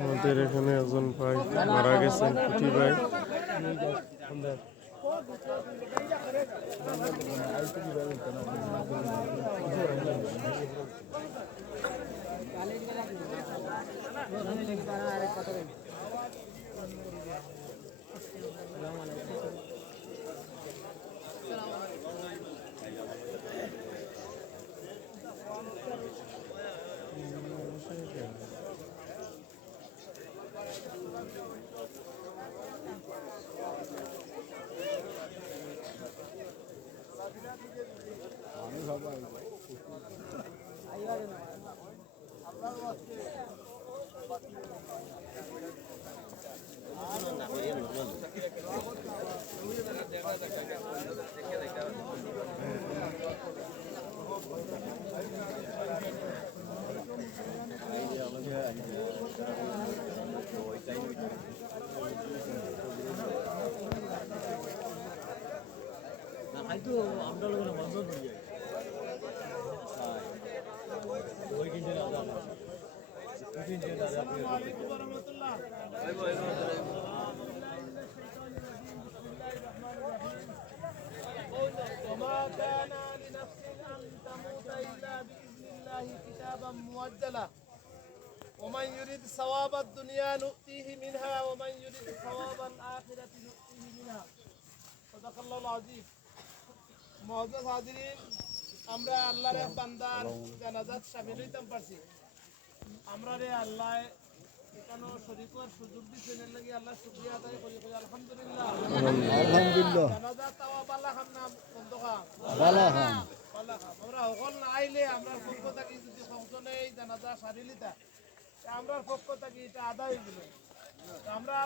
আমাদের এখানে একজন ভাই মারা গেছেন, পুঁটি ভাই। وما كان لنفس أن تموت إلا بإذن الله كتابا مؤجلا ومن يريد ثواب الدنيا نؤتيه منها ومن يريد ثواب الآخرة نؤتيه منها صدق الله العظيم মুআজ্জাজ হাজিরিন আমরা আল্লাহর বান্দার জানাজাত শামিল হইতাম পারছি আমরা রে আল্লাহ এখানে শরীফের সুযোগ দিছেন এর লাগি আল্লাহ শুকরিয়া আদায় করি আলহামদুলিল্লাহ আলহামদুলিল্লাহ জানাজা তাওয়া বালা খাম না বন্ধ খাম বালা খাম আমরা হল না আইলে আমরা পক্ষ থেকে যদি সংশোধনে এই জানাজা সারিলিতা আমরা পক্ষ থেকে এটা আদায় হইল আমরা